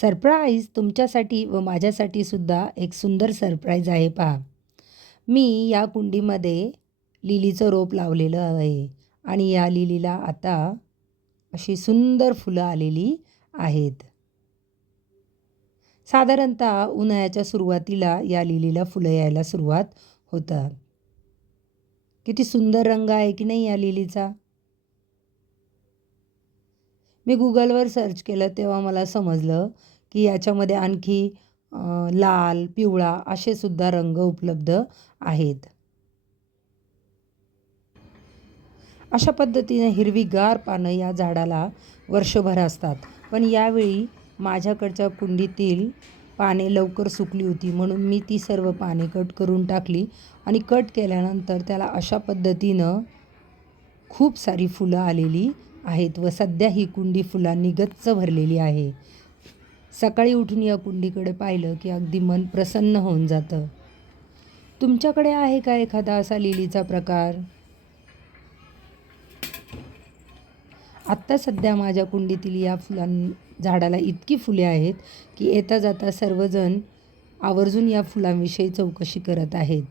Surprise तुमच्यासाठी व माझ्यासाठी सुद्धा एक सुंदर सरप्राईज आहे पहा. मी या कुंडीमध्ये लिलीचं रोप लावलेलं आहे आणि या लिलीला आता अशी सुंदर फुलं आलेली आहेत. साधारणतः उन्हाळ्याच्या सुरुवातीला या लिलीला फुलं यायला सुरुवात होतात. किती सुंदर रंग आहे की नाही या लिलीचा? मी गुगलवर सर्च केलं तेव्हा मला समजलं की याच्यामध्ये आणखी लाल पिवळा असे सुद्धा रंग उपलब्ध आहेत. अशा पद्धतीने हिरवीगार पानं या झाडाला वर्षभर असतात. पण यावेळी माझ्याकडच्या कुंडीतील पाने लवकर सुकली होती म्हणून मी ती सर्व पाने कट करून टाकली आणि कट केल्यानंतर त्याला अशा पद्धतीनं खूप सारी फुलं आलेली आहेत व सध्या ही कुंडी फुलांनी गच्च भरलेली आहे. सकाळी उठून या कुंडीकडे पाहिलं की अगदी मन प्रसन्न होऊन जातं. तुमच्याकडे आहे का एखादा असा लिलीचा प्रकार? आत्ता सध्या माझ्या कुंडीतील या फुलां झाडाला इतकी फुले आहेत की येता जाता सर्वजण आवर्जून या फुलांविषयी चौकशी करत आहेत.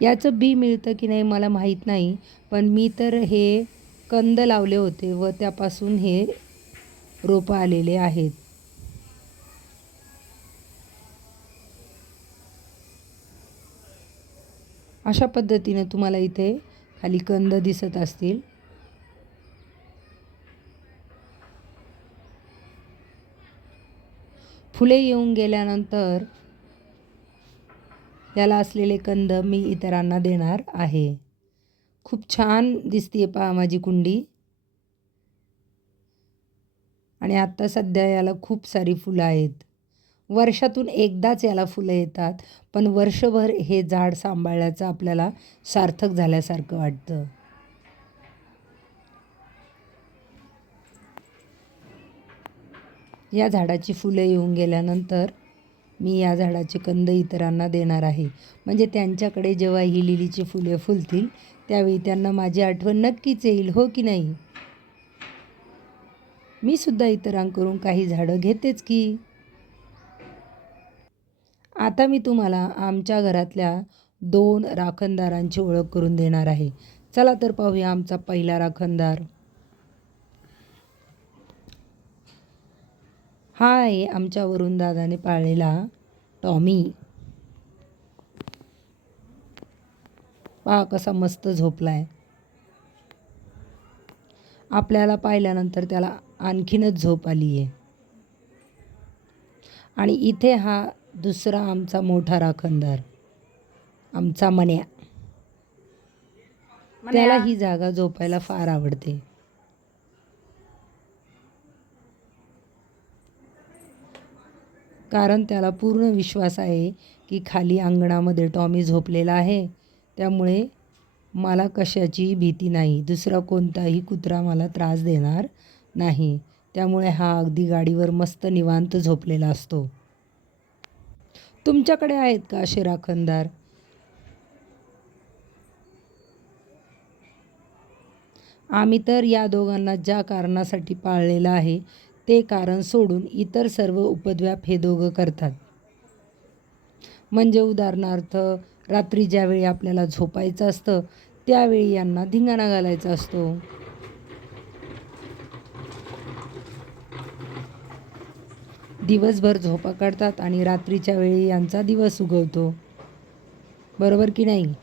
याचं बी मिळतं की नाही मला माहीत नाही पण मी तर हे कंद लावले होते व त्यापासून हे रोपं आलेले आहेत. अशा पद्धतीनं तुम्हाला इथे खाली कंद दिसत असतील. फुले येऊन गेल्यानंतर याला असलेले कंद मी इतरांना देणार आहे. खूप छान दिसते पहा माझी कुंडी. आणि आत्ता सध्या याला खूप सारी फुलं आहेत. वर्षातून एकदाच याला फुलं येतात पण वर्षभर हे झाड सांभाळण्याचं आपल्याला सार्थक झाल्यासारखं वाटतं. या झाडाची फुलं येऊन गेल्यानंतर मी या झाडाचे कंद इतरांना देणार आहे. म्हणजे त्यांच्याकडे जेव्हा ही लिलीची फुले फुलतील त्यावेळी त्यांना माझी आठवण नक्कीच येईल हो की नाही? मी सुद्धा इतरांकडून काही झाडं घेतेच की. आता मी तुम्हाला आमच्या घरातल्या दोन राखणदारांची ओळख करून देणार आहे. चला तर पाहूया आमचा पहिला राखणदार. हा आहे आमच्या वरुण दादाने पाळलेला टॉमी. पहा कसा मस्त झोपलाय. आपल्याला पाहिल्यानंतर त्याला आणखीनच झोप आली आहे आणि इथे हा दुसरा आमचा मोठा राखणदार आमचा मन्या. त्याला ही जागा झोपायला फार आवडते. कारण त्याला पूर्ण विश्वास आहे की खाली अंगणामध्ये टॉमी झोपलेला आहे. त्यामुळे मला कशाची भीती नाही. दुसरा कोणताही कुत्रा मला त्रास देणार नाही. त्यामुळे हा अगदी गाडीवर मस्त निवांत झोपलेला असतो. तुमच्याकडे आहेत का असे राखणदार? आम्ही तर या दोघांना ज्या कारणासाठी पाळलेलं आहे ते कारण सोडून इतर सर्व उपद्व्याप हे दोघं करतात. म्हणजे उदाहरणार्थ रात्री ज्यावेळी आपल्याला झोपायचं असतं त्यावेळी यांना धिंगाणा घालायचा असतो. दिवसभर झोपा काढतात आणि रात्रीच्या वेळी यांचा दिवस उगवतो. बरोबर की नाही?